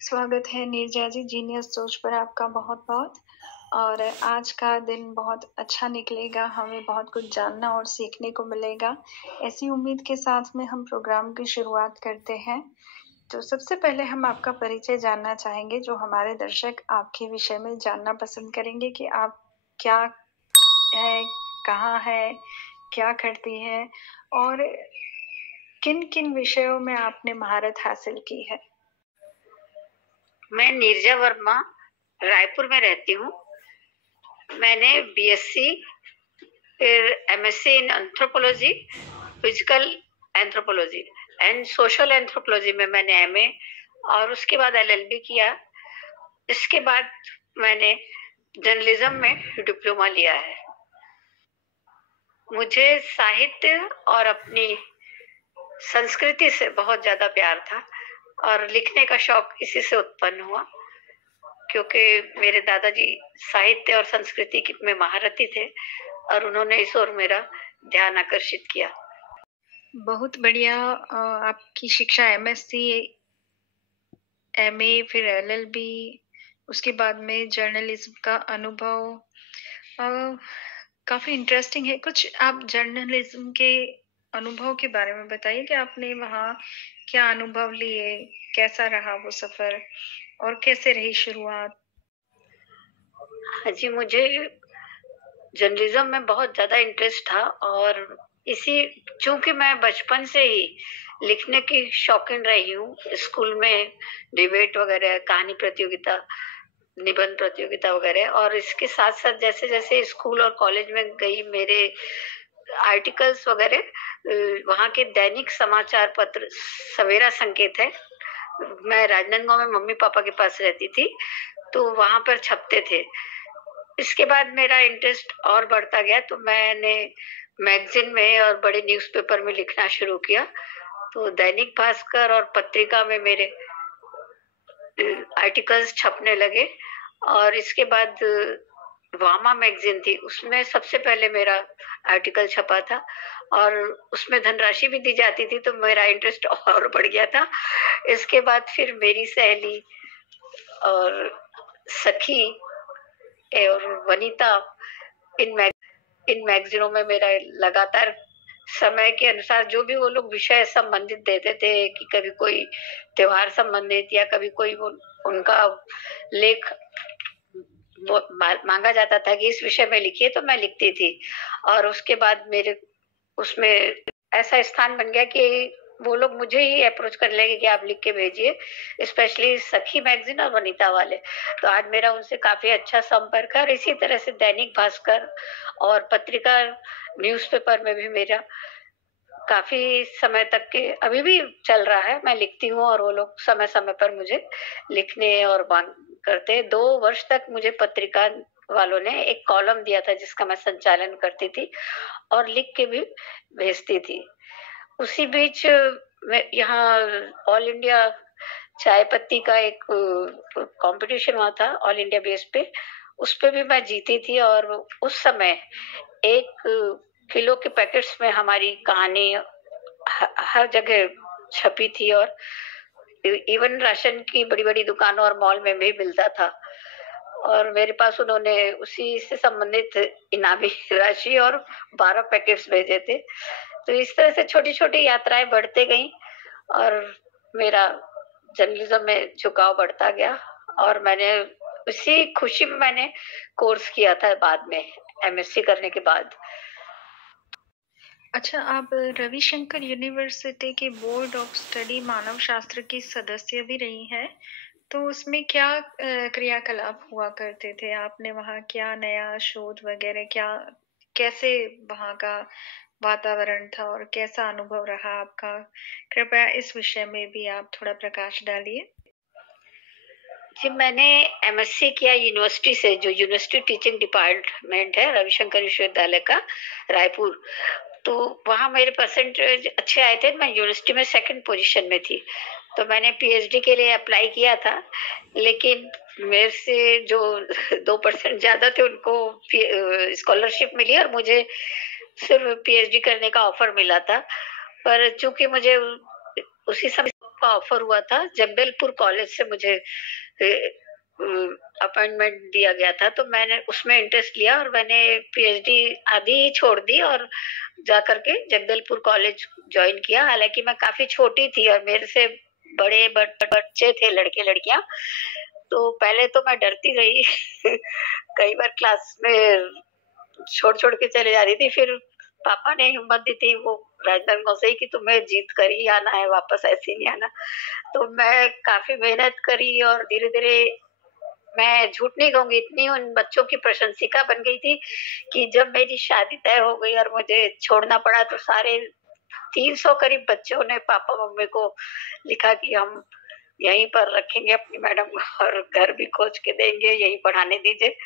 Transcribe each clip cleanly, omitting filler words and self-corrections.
स्वागत है नीरजा जी जीनियस सोच पर आपका बहुत-बहुत। और आज का दिन बहुत अच्छा निकलेगा, हमें बहुत कुछ जानना और सीखने को मिलेगा। ऐसी उम्मीद के साथ में हम प्रोग्राम की शुरुआत करते हैं। तो सबसे पहले हम आपका परिचय जानना चाहेंगे, जो हमारे दर्शक आपके विषय में जानना पसंद करेंगे कि आप क्या हैं, कहाँ हैं, क्या करती हैं और किन-किन विषयों में आपने महारत हासिल की है? मैं नीरजा वर्मा रायपुर में रहती हूँ। मैंने बीएससी, फिर MSc in anthropology, physical anthropology and social anthropology में मैंने एमए और उसके बाद एलएलबी किया। इसके बाद मैंने जर्नलिज्म में डिप्लोमा लिया है। मुझे साहित्य और अपनी संस्कृति से बहुत ज्यादा प्यार था और लिखने का शौक इसी से उत्पन्न हुआ, क्योंकि मेरे दादाजी साहित्य और संस्कृति में महारथी थे और उन्होंने इस ओर मेरा ध्यान आकर्षित किया। बहुत बढ़िया। आपकी शिक्षा एमएससी, एमए, फिर एलएलबी, उसके बाद में जर्नलिज्म का अनुभव काफी इंटरेस्टिंग है। कुछ आप जर्नलिज्म के अनुभव के बारे में बताइए कि आपने वहाँ क्या अनुभव लिए, कैसा रहा वो सफर और कैसे रही शुरुआत? हाँ जी, मुझे जर्नलिज्म में बहुत ज्यादा इंटरेस्ट था और चूंकि मैं बचपन से ही लिखने की शौकीन रही हूँ। स्कूल में डिबेट वगैरह, कहानी प्रतियोगिता, निबंध प्रतियोगिता वगैरह, और इसके साथ साथ जैसे जैसे स्कूल और कॉलेज में गई, मेरे आर्टिकल्स वगैरह वहाँ के दैनिक समाचार पत्र सवेरा संकेत है, मैं राजनांदगांव में मम्मी पापा के पास रहती थी, तो वहां पर छपते थे। इसके बाद मेरा इंटरेस्ट और बढ़ता गया, तो मैंने मैगजीन में और बड़े न्यूज़पेपर में लिखना शुरू किया। तो दैनिक भास्कर और पत्रिका में मेरे आर्टिकल्स छपने लगे और इसके बाद वामा मैगजीन थी, उसमें सबसे पहले मेरा आर्टिकल छपा था और उसमें धनराशि भी दी जाती थी, तो मेरा इंटरेस्ट और बढ़ गया था। इसके बाद फिर मेरी सहेली और सखी और वनिता, इन मैगजीनों में मेरा लगातार समय के अनुसार जो भी वो लोग विषय संबंधित देते थे, कि कभी कोई त्योहार संबंधित या कभी कोई उनका लेख मांगा जाता था कि इस विषय में लिखिए, तो मैं लिखती थी। और उसके बाद मेरे उसमें ऐसा स्थान बन गया कि वो लोग मुझे ही अप्रोच कर लेंगे कि आप लिख के भेजिए, स्पेशली सखी मैगजीन और वनिता वाले। तो आज मेरा उनसे काफी अच्छा संपर्क है और इसी तरह से दैनिक भास्कर और पत्रिका न्यूज़पेपर में भी मेरा काफी समय तक के अभी भी चल रहा है। मैं लिखती हूँ और वो लोग समय समय पर मुझे लिखने और मांग करते हैं। 2 वर्ष तक मुझे पत्रिका वालों ने एक कॉलम दिया था जिसका मैं संचालन करती थी और लिख के भी भेजती थी। उसी बीच मैं यहाँ ऑल इंडिया चाय पत्ती का एक कंपटीशन हुआ था ऑल इंडिया बेस पे, उस पे भी मैं जीती थी और उस समय 1 किलो के पैकेट्स में हमारी कहानी हर जगह छपी थी और इवन राशन की बड़ी-बड़ी दुकानों और मॉल में भी मिलता था और मेरे पास उन्होंने उसी से संबंधित इनामी राशि और 12 पैकेट्स भेजे थे। तो इस तरह से छोटी-छोटी यात्राएं बढ़ते गई और मेरा जर्नलिज्म में झुकाव बढ़ता गया और मैंने उसी खुशी में मैंने कोर्स किया था बाद में, एमएससी करने के बाद। अच्छा, आप रविशंकर यूनिवर्सिटी के बोर्ड ऑफ स्टडी मानव शास्त्र की सदस्य भी रही हैं, तो उसमें क्या क्रियाकलाप हुआ करते थे? आपने वहाँ क्या नया शोध वगैरह कैसे वहाँ का वातावरण था और कैसा अनुभव रहा आपका? कृपया इस विषय में भी आप थोड़ा प्रकाश डालिए। जी, मैंने एमएससी किया यूनिवर्सिटी से, जो यूनिवर्सिटी टीचिंग डिपार्टमेंट है रविशंकर विश्वविद्यालय का रायपुर। तो वहाँ मेरे परसेंटेज अच्छे आए थे, मैं यूनिवर्सिटी में 2nd पोजीशन में थी। तो मैंने पीएचडी के लिए अप्लाई किया था, लेकिन मेरे से जो 2% ज्यादा थे उनको स्कॉलरशिप मिली और मुझे सिर्फ पीएचडी करने का ऑफर मिला था। पर चूंकि मुझे उसी समय का ऑफर हुआ था, जगदलपुर कॉलेज से मुझे अपॉइंटमेंट दिया गया था, तो मैंने उसमें इंटरेस्ट लिया और मैंने पीएचडी आधी ही छोड़ दी और जा करके जगदलपुर कॉलेज ज्वाइन किया। हालांकि मैं काफी छोटी थी और मेरे से बड़े बच्चे थे, लड़के लड़कियां, तो पहले तो मैं डरती रही कई बार क्लास में छोड़ छोड़ के चले जा रही थी। फिर पापा ने हिम्मत दी थी वो राजनांदगांव से ही कि तुम्हें जीत कर ही आना है, वापस ऐसे नहीं आना। तो मैं काफी मेहनत करी और धीरे धीरे, मैं झूठ नहीं कहूंगी, इतनी उन बच्चों की प्रशंसिका बन गई थी कि जब मेरी शादी तय हो गई और मुझे छोड़ना पड़ा तो सारे 300 करीब बच्चों ने पापा मम्मी को लिखा कि हम यहीं पर रखेंगे अपनी मैडम को और घर भी खोज के देंगे, यहीं पढ़ाने दीजिए।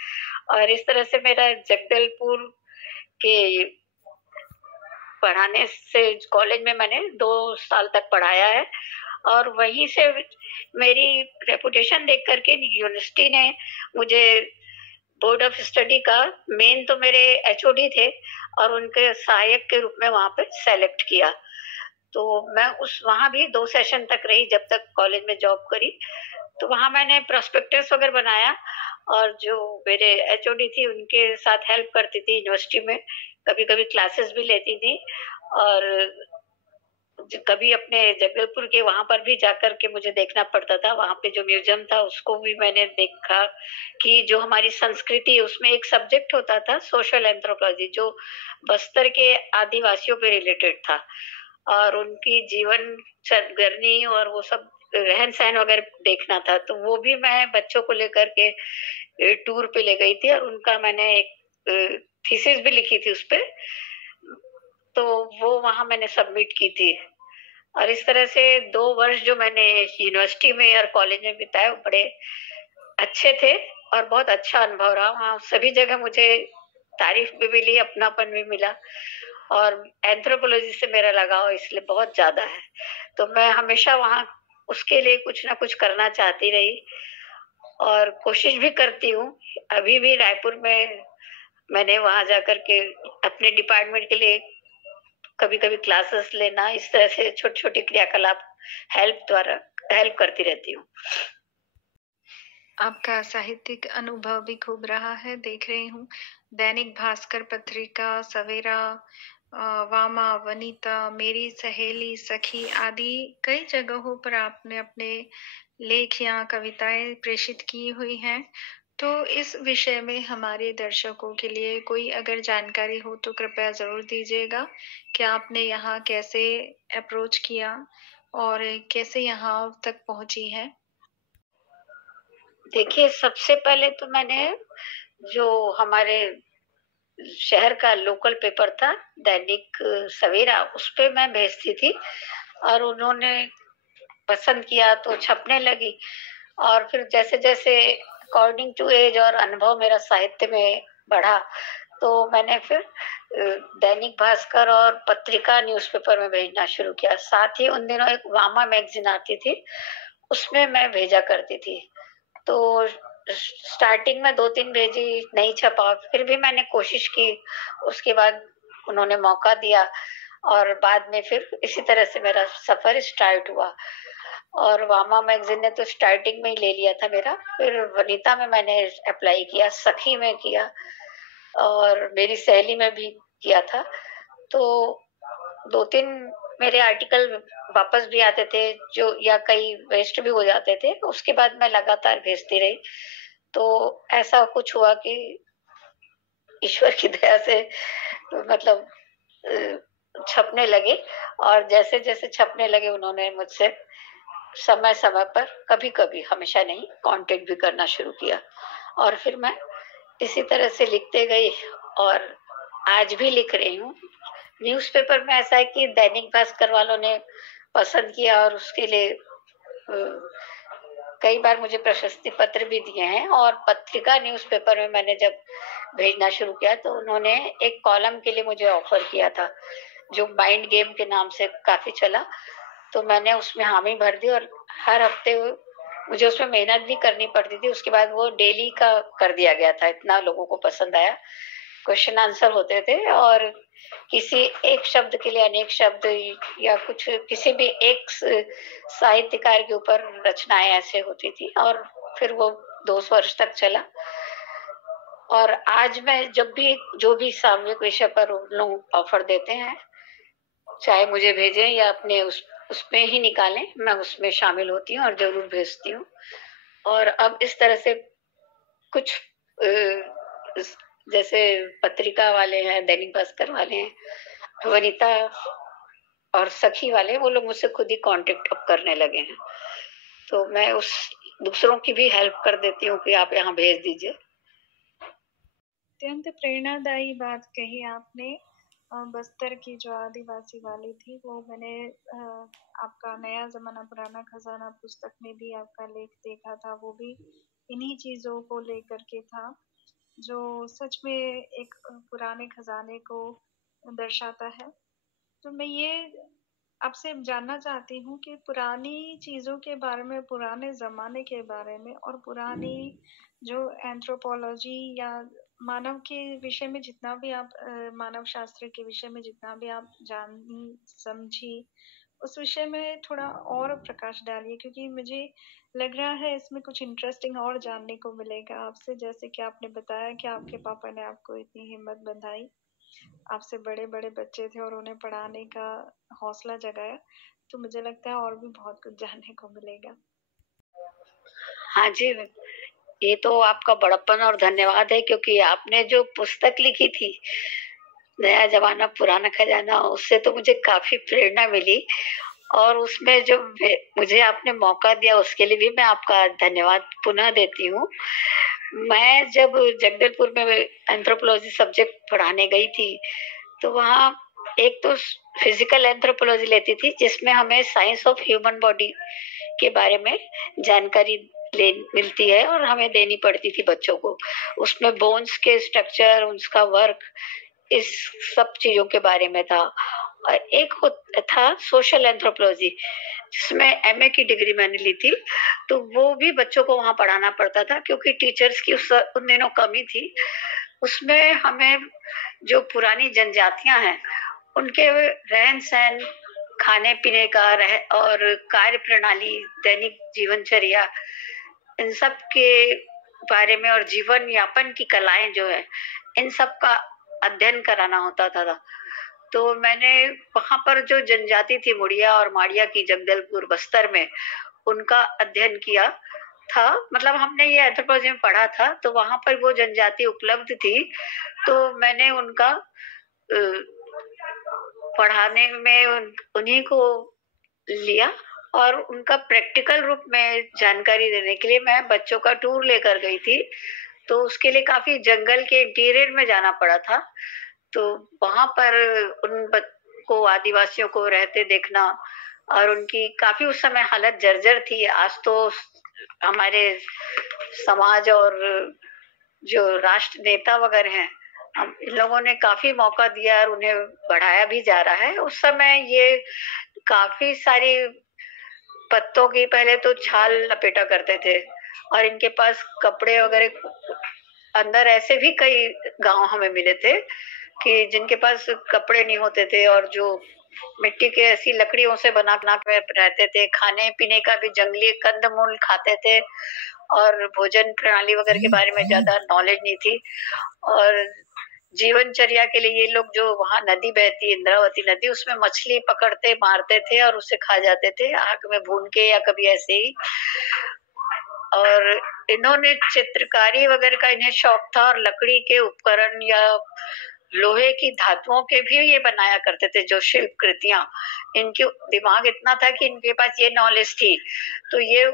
और इस तरह से मेरा जगदलपुर के पढ़ाने से कॉलेज में मैंने 2 साल तक पढ़ाया है और वहीं से मेरी रेपुटेशन देख करके यूनिवर्सिटी ने मुझे बोर्ड ऑफ स्टडी का, मेन तो मेरे एचओडी थे और उनके सहायक के रूप में वहां पे सेलेक्ट किया। तो मैं वहां भी 2 सेशन तक रही जब तक कॉलेज में जॉब करी। तो वहां मैंने प्रोस्पेक्टस वगैरह बनाया और जो मेरे एचओडी थी उनके साथ हेल्प करती थी यूनिवर्सिटी में, कभी कभी क्लासेस भी लेती थी और कभी अपने जगदलपुर के वहां पर भी जाकर के मुझे देखना पड़ता था। वहां पे जो म्यूजियम था उसको भी मैंने देखा कि जो हमारी संस्कृति, उसमें एक सब्जेक्ट होता था सोशल एंथ्रोपोलॉजी, जो बस्तर के आदिवासियों पे रिलेटेड था और उनकी जीवन सरगर्मी और वो सब रहन सहन वगैरह देखना था। तो वो भी मैं बच्चों को लेकर के टूर पे ले गई थी और उनका मैंने एक थीसिस भी लिखी थी उस पे, तो वो वहां मैंने सबमिट की थी। और इस तरह से 2 वर्ष जो मैंने यूनिवर्सिटी में और कॉलेज में बिताए वो बड़े अच्छे थे और बहुत अच्छा अनुभव रहा। वहाँ सभी जगह मुझे तारीफ भी मिली, अपनापन भी मिला और एंथ्रोपोलॉजी से मेरा लगाव इसलिए बहुत ज्यादा है। तो मैं हमेशा वहाँ उसके लिए कुछ ना कुछ करना चाहती रही और कोशिश भी करती हूँ। अभी भी रायपुर में मैंने वहां जाकर के अपने डिपार्टमेंट के लिए कभी कभी क्लासेस लेना, इस तरह से छोटी छोटी क्रियाकलाप हेल्प करती रहती हूँ। आपका साहित्यिक अनुभव भी खूब रहा है, देख रही हूँ। दैनिक भास्कर पत्रिका, सवेरा, वामा, वनिता, मेरी सहेली, सखी आदि कई जगहों पर आपने अपने लेख या कविताएं प्रेषित की हुई हैं। तो इस विषय में हमारे दर्शकों के लिए कोई अगर जानकारी हो तो कृपया जरूर दीजिएगा कि आपने यहाँ कैसे अप्रोच किया और कैसे यहाँ तक पहुंची है। देखिए, सबसे पहले तो मैंने जो हमारे शहर का लोकल पेपर था दैनिक सवेरा, उस पे मैं भेजती थी और उन्होंने पसंद किया तो छपने लगी। और फिर जैसे जैसे अकॉर्डिंग टू एज और अनुभव मेरा साहित्य में बढ़ा तो मैंने फिर दैनिक भास्कर और पत्रिका न्यूज़पेपर में भेजना शुरू किया। साथ ही उन दिनों एक वामा मैगजीन आती थी, उसमें मैं भेजा करती थी। तो स्टार्टिंग में 2-3 भेजी, नहीं छपा, फिर भी मैंने कोशिश की। उसके बाद उन्होंने मौका दिया और बाद में फिर इसी तरह से मेरा सफर स्टार्ट हुआ। और वामा मैगजीन ने तो स्टार्टिंग में ही ले लिया था मेरा। फिर वनिता में मैंने अप्लाई किया, सखी में किया और मेरी सहेली में भी किया था। तो 2-3 मेरे आर्टिकल वापस भी आते थे जो, या कई वेस्ट भी हो जाते थे। उसके बाद मैं लगातार भेजती रही। तो ऐसा कुछ हुआ कि ईश्वर की दया से मतलब छपने लगे और जैसे जैसे छपने लगे उन्होंने मुझसे समय समय पर, कभी कभी, हमेशा नहीं, कांटेक्ट भी करना शुरू किया और फिर मैं इसी तरह से लिखते गई और आज भी लिख रही हूँ। न्यूज़पेपर में ऐसा है कि दैनिक भास्कर वालों ने पसंद किया और उसके लिए कई बार मुझे प्रशस्ति पत्र भी दिए हैं। और पत्रिका न्यूज़पेपर में मैंने जब भेजना शुरू किया तो उन्होंने एक कॉलम के लिए मुझे ऑफर किया था जो माइंड गेम के नाम से काफी चला। तो मैंने उसमें हामी भर दी और हर हफ्ते मुझे उसमें मेहनत भी करनी पड़ती थी। उसके बाद वो डेली का कर दिया गया था, इतना लोगों को पसंद आया क्वेश्चन आंसर होते थे, और किसी एक शब्द के लिए अनेक शब्द, या कुछ किसी भी एक साहित्यकार के ऊपर रचनाएं ऐसे होती थी, और फिर वो 200 वर्ष तक चला। और आज मैं जब भी जो भी सामूहिक विषय पर लोग ऑफर देते हैं, चाहे मुझे भेजें या अपने उसमें ही निकालें, मैं उसमें शामिल होती हूँ और जरूर भेजती हूँ। और अब इस तरह से कुछ जैसे पत्रिका वाले हैं, दैनिक भास्कर वाले हैं, वनिता और सखी वाले, वो लोग मुझसे खुद ही कांटेक्ट अप करने लगे हैं। तो मैं उस दूसरों की भी हेल्प कर देती हूँ कि आप यहाँ भेज दीजिए। अत्यंत प्रेरणादायी बात कही आपने। बस्तर की जो आदिवासी वाली थी, वो मैंने आपका नया जमाना पुराना खजाना पुस्तक में भी आपका लेख देखा था। वो भी इन्हीं चीजों को लेकर के था, जो सच में एक पुराने खजाने को दर्शाता है। तो मैं ये आपसे जानना चाहती हूँ कि पुरानी चीजों के बारे में, पुराने जमाने के बारे में, और पुरानी जो एंथ्रोपोलॉजी या मानव के विषय में जितना भी आप मानव शास्त्र के विषय में जितना भी आप जानी समझी, उस विषय में थोड़ा और प्रकाश डालिए, क्योंकि मुझे लग रहा है इसमें कुछ इंटरेस्टिंग और जानने को मिलेगा आपसे। जैसे कि आपने बताया कि आपके पापा ने आपको इतनी हिम्मत बंधाई, आपसे बड़े बड़े बच्चे थे और उन्हें पढ़ाने का हौसला जगाया, तो मुझे लगता है और भी बहुत कुछ जानने को मिलेगा। हाँ जी, ये तो आपका बड़प्पन और धन्यवाद है, क्योंकि आपने जो पुस्तक लिखी थी नया जमाना पुराना खजाना, उससे तो मुझे काफी प्रेरणा मिली, और उसमें जो मुझे आपने मौका दिया उसके लिए भी मैं आपका धन्यवाद पुनः देती हूँ। मैं जब जगदलपुर में एंथ्रोपोलॉजी सब्जेक्ट पढ़ाने गई थी, तो वहाँ एक तो फिजिकल एंथ्रोपोलॉजी लेती थी, जिसमें हमें साइंस ऑफ ह्यूमन बॉडी के बारे में जानकारी मिलती है और हमें देनी पड़ती थी बच्चों को। उसमें बोन्स के स्ट्रक्चर, उसका वर्क, इस सब चीजों के बारे में था। और एक था सोशल एंथ्रोपोलॉजी, जिसमें एमए की डिग्री मैंने ली थी, तो वो भी बच्चों को वहां पढ़ाना पड़ता था, क्योंकि टीचर्स की उन दिनों कमी थी। उसमें हमें जो पुरानी जनजातियां हैं उनके रहन सहन, खाने पीने का और कार्य प्रणाली, दैनिक जीवनचर्या, इन सब के बारे में, और जीवन यापन की कलाएं जो है, इन सब का अध्ययन कराना होता था। तो मैंने वहां पर जो जनजाति थी मुड़िया और माड़िया की, जगदलपुर बस्तर में, उनका अध्ययन किया था। मतलब हमने ये एंथ्रोपोलॉजी में पढ़ा था, तो वहां पर वो जनजाति उपलब्ध थी, तो मैंने उनका पढ़ाने में उन्हीं को लिया, और उनका प्रैक्टिकल रूप में जानकारी देने के लिए मैं बच्चों का टूर लेकर गई थी। तो उसके लिए काफी जंगल के इंटीरियर में जाना पड़ा था। तो वहां पर उन को, आदिवासियों को रहते देखना, और उनकी काफी उस समय हालत जर्जर थी। आज तो हमारे समाज और जो राष्ट्र नेता वगैरह हैं, इन लोगों ने काफी मौका दिया और उन्हें बढ़ाया भी जा रहा है। उस समय ये काफी सारी पत्तों की पहले तो छाल लपेटा करते थे, और इनके पास कपड़े वगैरह, अंदर ऐसे भी कई गांव हमें मिले थे कि जिनके पास कपड़े नहीं होते थे, और जो मिट्टी के ऐसी लकड़ियों से बना के रहते थे। खाने पीने का भी जंगली कंदमूल खाते थे, और भोजन प्रणाली वगैरह के बारे में ज्यादा नॉलेज नहीं थी। और जीवनचर्या के लिए ये लोग, जो वहां नदी बहती, इंद्रावती नदी, उसमें मछली पकड़ते, मारते थे और उसे खा जाते थे आग में भून के, या कभी ऐसे ही। और इन्होंने चित्रकारी वगैरह का इन्हें शौक था, और लकड़ी के उपकरण या लोहे की धातुओं के भी ये बनाया करते थे, जो शिल्प कृतियां। इनके दिमाग इतना था कि इनके पास ये नॉलेज थी, तो ये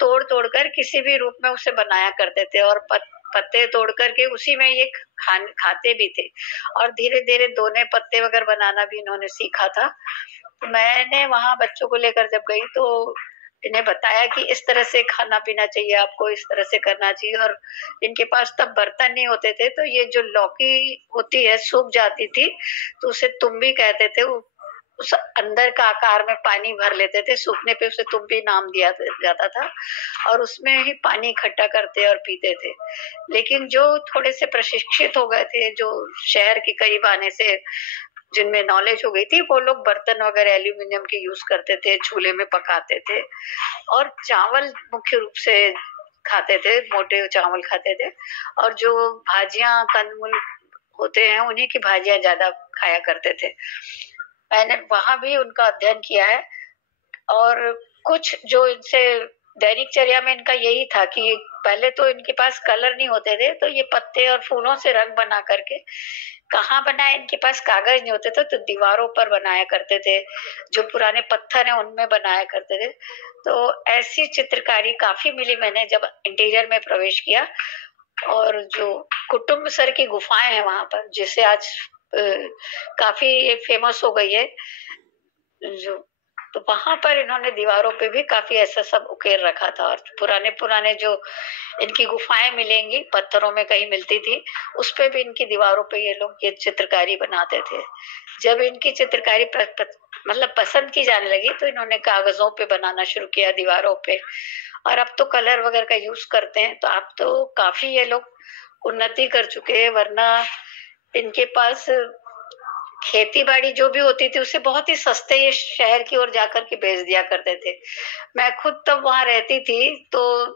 तोड़ तोड़ कर किसी भी रूप में उसे बनाया करते थे, और पत्ते तोड़ करके उसी में ये खाते भी थे। और धीरे धीरे दोने पत्ते वगैरह बनाना भी इन्होंने सीखा था। तो मैंने वहां बच्चों को लेकर जब गई, तो इन्हें बताया कि इस तरह से खाना पीना चाहिए आपको, इस तरह से करना चाहिए। और इनके पास तब बर्तन नहीं होते थे, तो ये जो लौकी होती है सूख जाती थी, तो उसे तुम्बी कहते थे, उस अंदर का आकार में पानी भर लेते थे, सूखने पे उसे तुम भी नाम दिया जाता था, और उसमें ही पानी इकट्ठा करते और पीते थे। लेकिन जो थोड़े से प्रशिक्षित हो गए थे, जो शहर के करीब आने से जिनमें नॉलेज हो गई थी, वो लोग बर्तन वगैरह एल्यूमिनियम के यूज करते थे, चूल्हे में पकाते थे, और चावल मुख्य रूप से खाते थे, मोटे चावल खाते थे, और जो भाजियां कंदमूल होते हैं उन्हीं की भाजियां ज्यादा खाया करते थे। मैंने वहां भी उनका अध्ययन किया है, और कुछ जो इनसे दैनिकचर्या में इनका यही था कि पहले तो इनके पास कलर नहीं होते थे, तो ये पत्ते और फूलों से रंग बना करके, कहाँ बनाए, इनके पास कागज नहीं होते थे तो दीवारों पर बनाया करते थे, जो पुराने पत्थर हैं उनमें बनाया करते थे। तो ऐसी चित्रकारी काफी मिली मैंने जब इंटीरियर में प्रवेश किया। और जो कुटुम्ब सर की गुफाएं हैं वहां पर, जिसे आज काफी फेमस हो गई है, जो तो वहां पर इन्होंने दीवारों पे भी काफी ऐसा सब उकेर रखा था। और पुराने पुराने जो इनकी गुफाएं मिलेंगी, पत्थरों में कहीं मिलती थी, उस पे भी इनकी दीवारों पे ये लोग ये चित्रकारी बनाते थे। जब इनकी चित्रकारी मतलब पसंद की जाने लगी, तो इन्होंने कागजों पे बनाना शुरू किया, दीवारों पे। और अब तो कलर वगैरह का यूज करते हैं, तो अब तो काफी ये लोग उन्नति कर चुके हैं। वरना इनके पास खेती बाड़ी जो भी होती थी, उसे बहुत ही सस्ते ये शहर की ओर जाकर के बेच दिया करते थे। मैं खुद तब वहां रहती थी, तो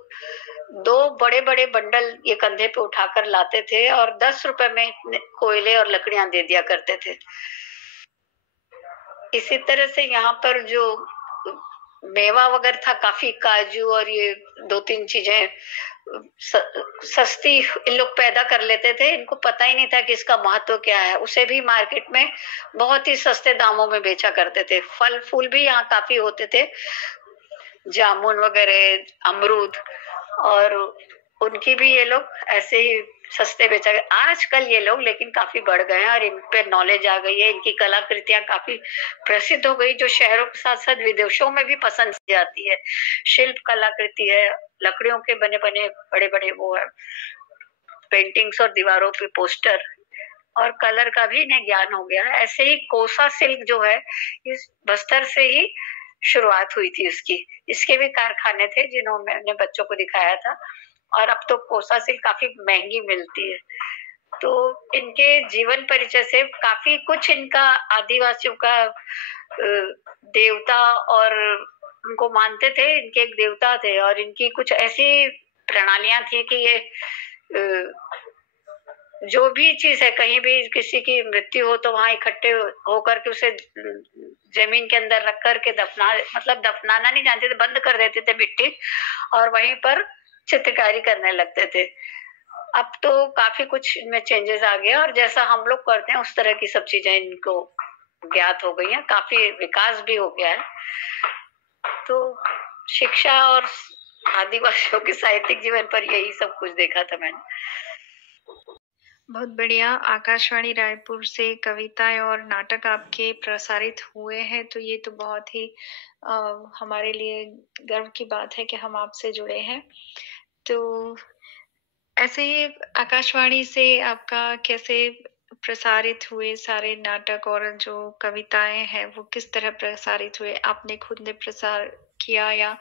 2 बड़े बड़े बंडल ये कंधे पे उठाकर लाते थे, और 10 रुपए में कोयले और लकड़ियां दे दिया करते थे। इसी तरह से यहाँ पर जो मेवा वगैरह था, काफी काजू और ये 2-3 चीजें सस्ती इन लोग पैदा कर लेते थे, इनको पता ही नहीं था कि इसका महत्व क्या है। उसे भी मार्केट में बहुत ही सस्ते दामों में बेचा करते थे। फल फूल भी यहाँ काफी होते थे, जामुन वगैरह, अमरूद, और उनकी भी ये लोग ऐसे ही सस्ते बेचा गए। आजकल ये लोग लेकिन काफी बढ़ गए हैं, और इन पे नॉलेज आ गई है, इनकी कलाकृतियां काफी प्रसिद्ध हो गई, जो शहरों के साथ साथ विदेशों में भी पसंद की जाती है। शिल्प कलाकृति है, लकड़ियों के बने बने बड़े बड़े वो है पेंटिंग्स, और दीवारों पे पोस्टर, और कलर का भी इन्हें ज्ञान हो गया है। ऐसे ही कोसा सिल्क जो है, इस बस्तर से ही शुरुआत हुई थी इसकी। इसके भी कारखाने थे जिन्होंने मैंने बच्चों को दिखाया था, और अब तो कोसा सिल्क काफी महंगी मिलती है। तो इनके जीवन परिचय से काफी कुछ इनका आदिवासियों का देवता, और उनको मानते थे, इनके एक देवता थे, और इनकी कुछ ऐसी प्रणालियां थी कि ये जो भी चीज है, कहीं भी किसी की मृत्यु हो तो वहां इकट्ठे होकर के उसे जमीन के अंदर रख करके मतलब दफनाना नहीं जानते थे, बंद कर देते थे मिट्टी, और वहीं पर चित्रकारी करने लगते थे। अब तो काफी कुछ इनमें चेंजेस आ गया, और जैसा हम लोग करते हैं उस तरह की सब चीजें इनको ज्ञात हो गई हैं, काफी विकास भी हो गया है। तो शिक्षा और आदिवासियों के साहित्यिक जीवन पर यही सब कुछ देखा था मैंने। बहुत बढ़िया। आकाशवाणी रायपुर से कविताएं और नाटक आपके प्रसारित हुए हैं, तो ये तो बहुत ही हमारे लिए गर्व की बात है कि हम आपसे जुड़े हैं। तो ऐसे ही आकाशवाणी से आपका कैसे प्रसारित हुए सारे नाटक और जो कविताएं हैं, वो किस तरह प्रसारित हुए? आपने खुद ने प्रसार किया या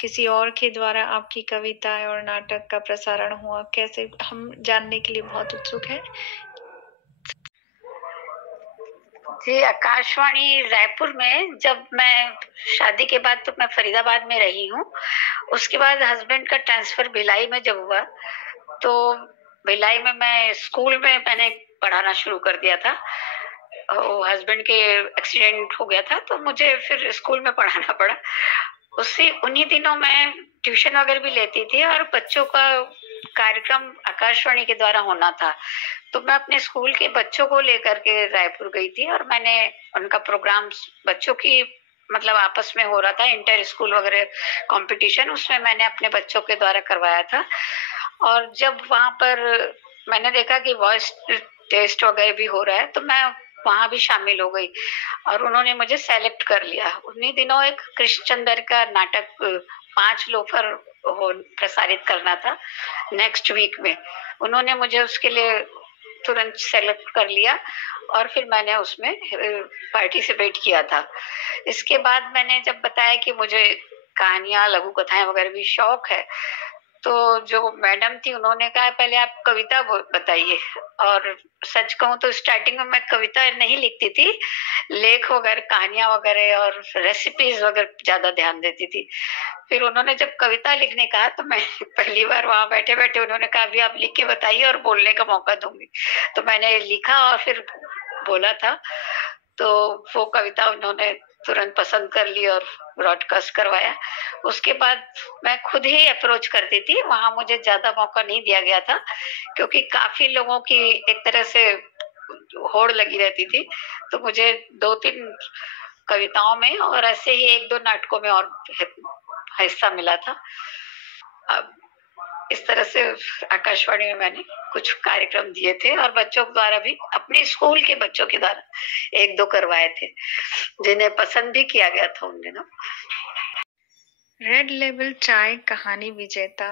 किसी और के द्वारा आपकी कविताएं और नाटक का प्रसारण हुआ? कैसे, हम जानने के लिए बहुत उत्सुक हैं। जी, आकाशवाणी रायपुर में जब मैं शादी के बाद, तो मैं फरीदाबाद में रही हूँ। उसके बाद हस्बैंड का ट्रांसफर भिलाई में जब हुआ, तो भिलाई में मैं स्कूल में मैंने पढ़ाना शुरू कर दिया था। हस्बैंड के एक्सीडेंट हो गया था, तो मुझे फिर स्कूल में पढ़ाना पड़ा। उन्हीं दिनों मैं ट्यूशन वगैरह भी लेती थी, और बच्चों का कार्यक्रम आकाशवाणी के द्वारा होना था, तो मैं अपने स्कूल के बच्चों को लेकर के रायपुर गई थी, और मैंने उनका प्रोग्राम बच्चों की मतलब आपस में हो रहा था, इंटर स्कूल वगैरह कंपटीशन, उसमें मैंने अपने बच्चों के द्वारा करवाया था। और जब वहां पर मैंने देखा कि वॉइस टेस्ट वगैरह भी हो रहा है, तो मैं वहां भी शामिल हो गई, और उन्होंने मुझे सेलेक्ट कर लिया। उन्हीं दिनों एक कृष्णचंद्र का नाटक 5 लोफर प्रसारित करना था नेक्स्ट वीक में। उन्होंने मुझे उसके लिए तुरंत सेलेक्ट कर लिया और फिर मैंने उसमें पार्टिसिपेट किया था। इसके बाद मैंने जब बताया कि मुझे कहानियां, लघु कथाएं वगैरह भी शौक है, तो जो मैडम थी उन्होंने कहा पहले आप कविता बताइए। और सच कहूं तो स्टार्टिंग में मैं कविता नहीं लिखती थी, लेख वगैरह, कहानियां वगैरह और रेसिपीज वगैरह ज्यादा ध्यान देती थी। फिर उन्होंने जब कविता लिखने कहा तो मैं पहली बार वहां बैठे बैठे उन्होंने कहा अभी आप लिख के बताइए और बोलने का मौका दूंगी। तो मैंने लिखा और फिर बोला था, तो वो कविता उन्होंने तुरंत पसंद कर ली और ब्रॉडकास्ट करवाया। उसके बाद मैं खुद ही अप्रोच करती थी, वहां मुझे ज्यादा मौका नहीं दिया गया था क्योंकि काफी लोगों की एक तरह से होड़ लगी रहती थी। तो मुझे 2-3 कविताओं में और ऐसे ही 1-2 नाटकों में और हिस्सा मिला था। अब इस तरह से आकाशवाणी में मैंने कुछ कार्यक्रम दिए थे और बच्चों द्वारा भी, अपने स्कूल के बच्चों के द्वारा 1-2 करवाए थे जिन्हें पसंद भी किया गया था उन दिनों। रेड लेबल चाय कहानी विजेता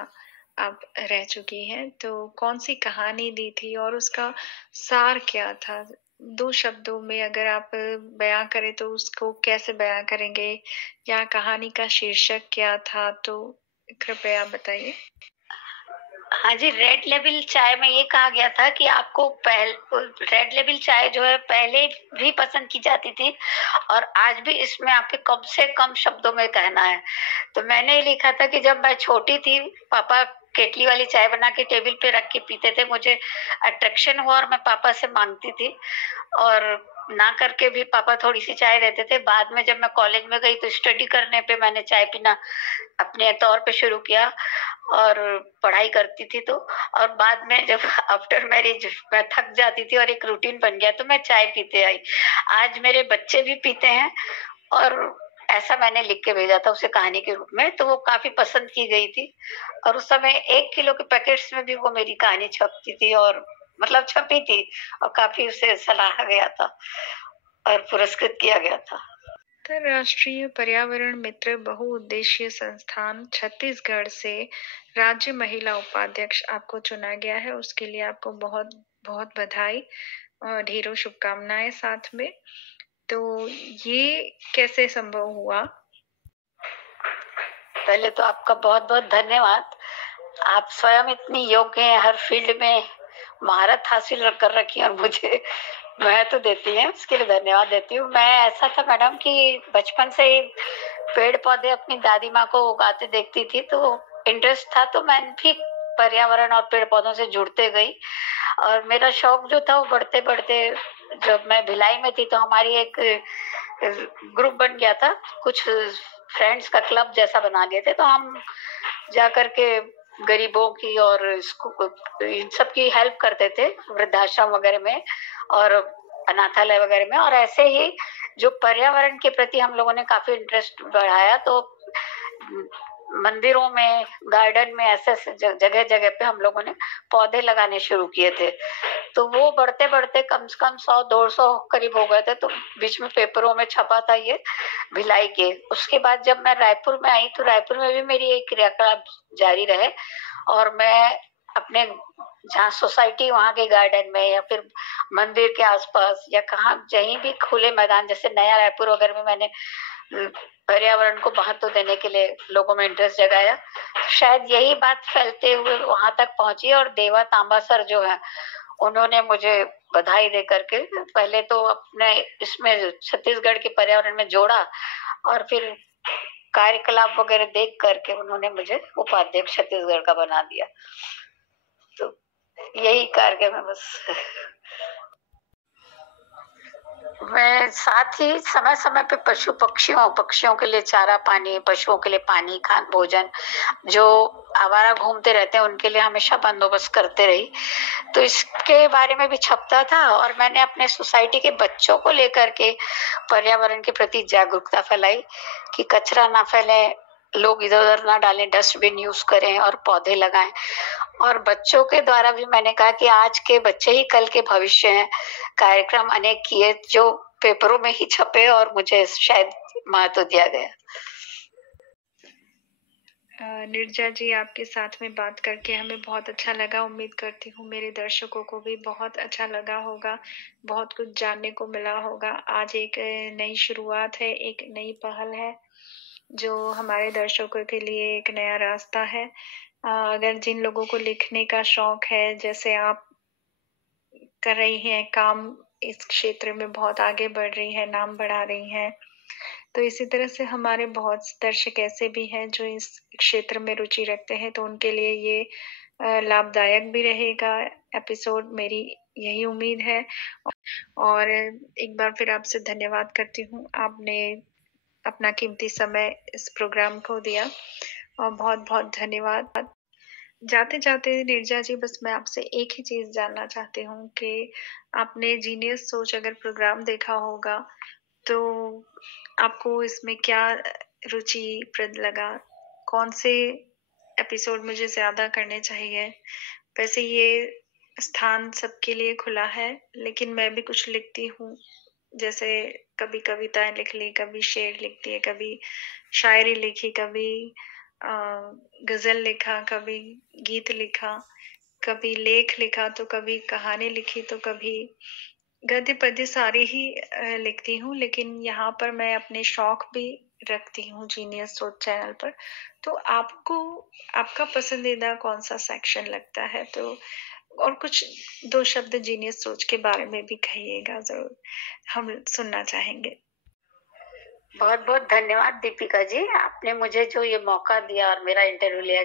आप रह चुकी हैं, तो कौन सी कहानी दी थी और उसका सार क्या था? 2 शब्दों में अगर आप बयां करें तो उसको कैसे बयां करेंगे, या कहानी का शीर्षक क्या था, तो कृपया बताइए। हाँ जी, रेड लेबल चाय में ये कहा गया था कि आपको रेड लेबल चाय जो है पहले भी पसंद की जाती थी और आज भी इसमें आपके कम से कम शब्दों में कहना है। तो मैंने लिखा था कि जब मैं छोटी थी, पापा केटली वाली चाय बना के टेबल पे रख के पीते थे, मुझे अट्रैक्शन हुआ और मैं पापा से मांगती थी और ना करके भी पापा थोड़ी सी चाय देते थे। बाद में जब मैं कॉलेज में गई तो स्टडी करने पे मैंने चाय पीना अपने तौर पे शुरू किया और पढ़ाई करती थी। तो और बाद में जब आफ्टर मैरिज मैं थक जाती थी और एक रूटीन बन गया तो मैं चाय पीते आई। आज मेरे बच्चे भी पीते हैं और ऐसा मैंने लिख के भेजा था उसे कहानी के रूप में, तो वो काफी पसंद की गई थी। और उस समय 1 किलो के पैकेट्स में भी वो मेरी कहानी छपती थी और मतलब छपी थी और काफी उसे सराहा गया था और पुरस्कृत किया गया था। अंतरराष्ट्रीय पर्यावरण मित्र बहुउद्देशीय संस्थान छत्तीसगढ़ से राज्य महिला उपाध्यक्ष आपको चुना गया है, उसके लिए आपको बहुत बहुत बधाई और ढेरों शुभकामनाएं साथ में। तो ये कैसे संभव हुआ? पहले तो आपका बहुत बहुत धन्यवाद। आप स्वयं इतनी योग्य हैं, हर फील्ड में महारत हासिल कर रखी है और मुझे महत्व देती है, उसके लिए धन्यवाद देती हूँ। मैं ऐसा था मैडम कि बचपन से ही पेड़ पौधे अपनी दादी माँ को उगाते देखती थी, तो इंटरेस्ट था, तो मैं भी पर्यावरण और पेड़ पौधों से जुड़ते गई और मेरा शौक जो था वो बढ़ते बढ़ते, जब मैं भिलाई में थी तो हमारी एक ग्रुप बन गया था, कुछ फ्रेंड्स का क्लब जैसा बना लिए थे, तो हम जा करके गरीबों की और इन सब की हेल्प करते थे, वृद्धाश्रम वगैरह में और अनाथालय वगैरह में। और ऐसे ही जो पर्यावरण के प्रति हम लोगों ने काफी इंटरेस्ट बढ़ाया, तो मंदिरों में, गार्डन में, ऐसे जगह जगह पे हम लोगों ने पौधे लगाने शुरू किए थे। तो वो बढ़ते बढ़ते कम से कम 100-150 करीब हो गए थे। तो बीच में पेपरों में छपा था ये भिलाई के। उसके बाद जब मैं रायपुर में आई तो रायपुर में भी मेरी एक क्रियाकलाप जारी रहे और मैं अपने जहाँ सोसाइटी, वहाँ के गार्डन में या फिर मंदिर के आसपास या कहाँ कहीं भी खुले मैदान, जैसे नया रायपुर वगैरह में मैंने पर्यावरण को महत्व देने के लिए लोगों में इंटरेस्ट जगाया। शायद यही बात फैलते हुए वहां तक पहुंची और देवा तांबा सर जो है उन्होंने मुझे बधाई दे करके पहले तो अपने इसमें छत्तीसगढ़ के पर्यावरण में जोड़ा और फिर कार्यकलाप वगैरह देख करके उन्होंने मुझे उपाध्यक्ष छत्तीसगढ़ का बना दिया। तो यही कार्यक्रम है बस। मैं साथ ही समय समय पे पक्षियों के लिए चारा पानी, पशुओं के लिए पानी, खान भोजन, जो आवारा घूमते रहते हैं उनके लिए हमेशा बंदोबस्त करते रही। तो इसके बारे में भी छपता था और मैंने अपने सोसाइटी के बच्चों को लेकर के पर्यावरण के प्रति जागरूकता फैलाई कि कचरा ना फैले, लोग इधर उधर ना डालें, डस्टबिन यूज करें और पौधे लगाएं। और बच्चों के द्वारा भी मैंने कहा कि आज के बच्चे ही कल के भविष्य हैं। कार्यक्रम अनेक किए जो पेपरों में ही छपे और मुझे शायद महत्व दिया गया। निर्जा जी, आपके साथ में बात करके हमें बहुत अच्छा लगा। उम्मीद करती हूँ मेरे दर्शकों को भी बहुत अच्छा लगा होगा, बहुत कुछ जानने को मिला होगा। आज एक नई शुरुआत है, एक नई पहल है, जो हमारे दर्शकों के लिए एक नया रास्ता है। अगर जिन लोगों को लिखने का शौक है, जैसे आप कर रही हैं काम, इस क्षेत्र में बहुत आगे बढ़ रही है, नाम बढ़ा रही हैं, तो इसी तरह से हमारे बहुत दर्शक ऐसे भी हैं जो इस क्षेत्र में रुचि रखते हैं, तो उनके लिए ये लाभदायक भी रहेगा एपिसोड, मेरी यही उम्मीद है। और एक बार फिर आपसे धन्यवाद करती हूँ, आपने अपना कीमती समय इस प्रोग्राम को दिया, और बहुत बहुत धन्यवाद। जाते जाते निर्जा जी, बस मैं आपसे एक ही चीज जानना चाहती हूँ कि आपने जीनियस सोच अगर प्रोग्राम देखा होगा, तो आपको इसमें क्या रुचिप्रद लगा? कौन से एपिसोड मुझे ज्यादा करने चाहिए? वैसे ये स्थान सबके लिए खुला है, लेकिन मैं भी कुछ लिखती हूँ, जैसे कभी कविताएं लिख ली, कभी शेर लिखती है, कभी शायरी लिखी, कभी गजल लिखा, कभी गीत लिखा, कभी लेख लिखा, तो कभी कहानी लिखी, तो कभी गद्य पद्य सारी ही लिखती हूँ। लेकिन यहाँ पर मैं अपने शौक भी रखती हूँ जीनियस सोच चैनल पर। तो आपको आपका पसंदीदा कौन सा सेक्शन लगता है? तो और कुछ 2 शब्द जीनियस सोच के बारे में भी कहिएगा, जरूर हम सुनना चाहेंगे। बहुत बहुत धन्यवाद दीपिका जी, आपने मुझे जो ये मौका दिया और मेरा इंटरव्यू लिया,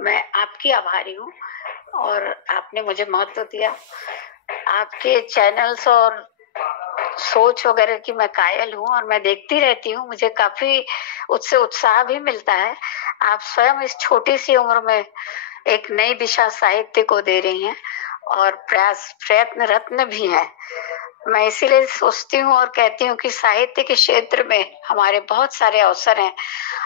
मैं आपकी आभारी हूँ। और आपने मुझे महत्व दिया। आपके चैनल्स और सोच वगैरह की मैं कायल हूँ और मैं देखती रहती हूँ, मुझे काफी उससे उत्साह भी मिलता है। आप स्वयं इस छोटी सी उम्र में एक नई दिशा साहित्य को दे रही हैं और प्रयत्न रत्न भी हैं। मैं इसीलिए सोचती हूँ और कहती हूँ कि साहित्य के क्षेत्र में हमारे बहुत सारे अवसर हैं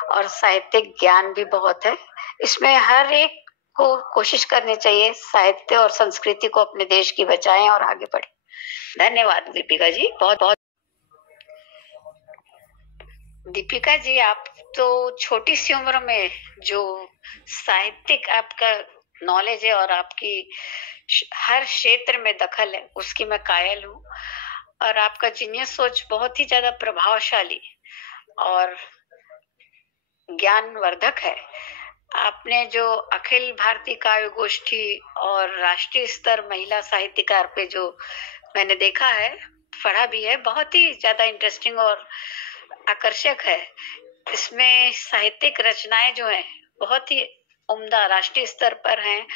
और साहित्यिक ज्ञान भी बहुत है। इसमें हर एक को कोशिश करनी चाहिए साहित्य और संस्कृति को अपने देश की बचाएं और आगे बढ़े। धन्यवाद दीपिका जी, बहुत बहुत। दीपिका जी, आप तो छोटी सी उम्र में जो साहित्यिक आपका नॉलेज है और आपकी हर क्षेत्र में दखल है, उसकी मैं कायल हूँ। और आपका जीनियस सोच बहुत ही ज्यादा प्रभावशाली और ज्ञानवर्धक है। आपने जो अखिल भारतीय काव्य गोष्ठी और राष्ट्रीय स्तर महिला साहित्यकार पे जो मैंने देखा है, पढ़ा भी है, बहुत ही ज्यादा इंटरेस्टिंग और आकर्षक है। इसमें साहित्यिक रचनाएं जो हैं बहुत ही उम्दा राष्ट्रीय स्तर पर हैं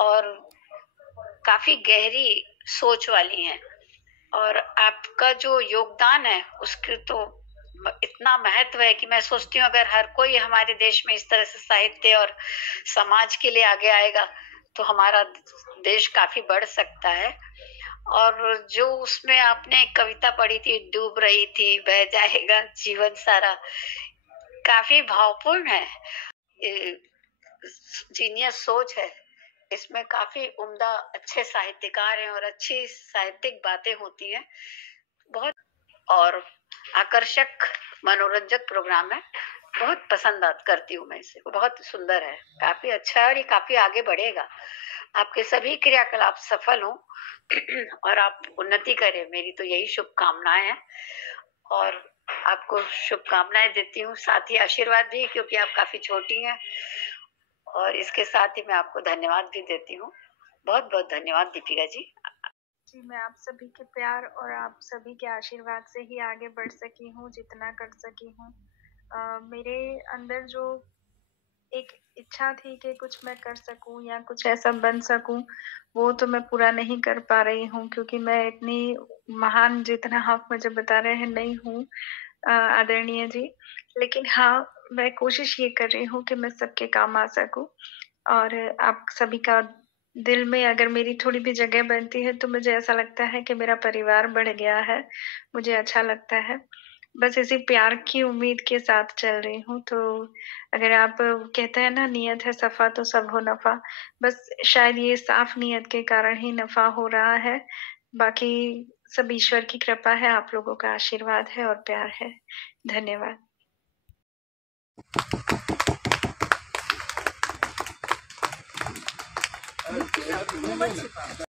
और काफी गहरी सोच वाली हैं। और आपका जो योगदान है उसके तो इतना महत्व है कि मैं सोचती हूँ अगर हर कोई हमारे देश में इस तरह से साहित्य और समाज के लिए आगे आएगा तो हमारा देश काफी बढ़ सकता है। और जो उसमें आपने कविता पढ़ी थी, डूब रही थी बह जाएगा जीवन सारा, काफी भावपूर्ण है। जीनियस सोच है, इसमें काफी उम्दा अच्छे साहित्यकार हैं और अच्छी साहित्यिक बातें होती हैं। बहुत और आकर्षक मनोरंजक प्रोग्राम है, बहुत पसंद करती हूँ मैं इसे, बहुत सुंदर है, काफी अच्छा है और ये काफी आगे बढ़ेगा। आपके सभी क्रियाकलाप सफल हों और आप उन्नति करें, मेरी तो यही शुभकामनाएं हैं और आपको शुभकामनाएं देती हूँ, साथ ही आशीर्वाद भी, क्योंकि आप काफी छोटी हैं। और इसके साथ ही मैं आपको धन्यवाद भी देती हूँ। बहुत बहुत धन्यवाद दीपिका जी। जी, मैं आप सभी के प्यार और आप सभी के आशीर्वाद से ही आगे बढ़ सकी हूँ, जितना कर सकी हूँ। मेरे अंदर जो एक इच्छा थी कि कुछ मैं कर सकूं या कुछ ऐसा बन सकूं, वो तो मैं पूरा नहीं कर पा रही हूँ, क्योंकि मैं इतनी महान जितना आप मुझे बता रहे हैं नहीं हूँ आदरणीय जी। लेकिन हाँ, मैं कोशिश ये कर रही हूँ कि मैं सबके काम आ सकूं, और आप सभी का दिल में अगर मेरी थोड़ी भी जगह बनती है तो मुझे ऐसा लगता है कि मेरा परिवार बढ़ गया है, मुझे अच्छा लगता है। बस इसी प्यार की उम्मीद के साथ चल रही हूँ। तो अगर आप कहते हैं ना, नियत है सफा तो सब हो नफा, बस शायद ये साफ नियत के कारण ही नफा हो रहा है। बाकी सब ईश्वर की कृपा है, आप लोगों का आशीर्वाद है और प्यार है। धन्यवाद। मुंह मत छिपा।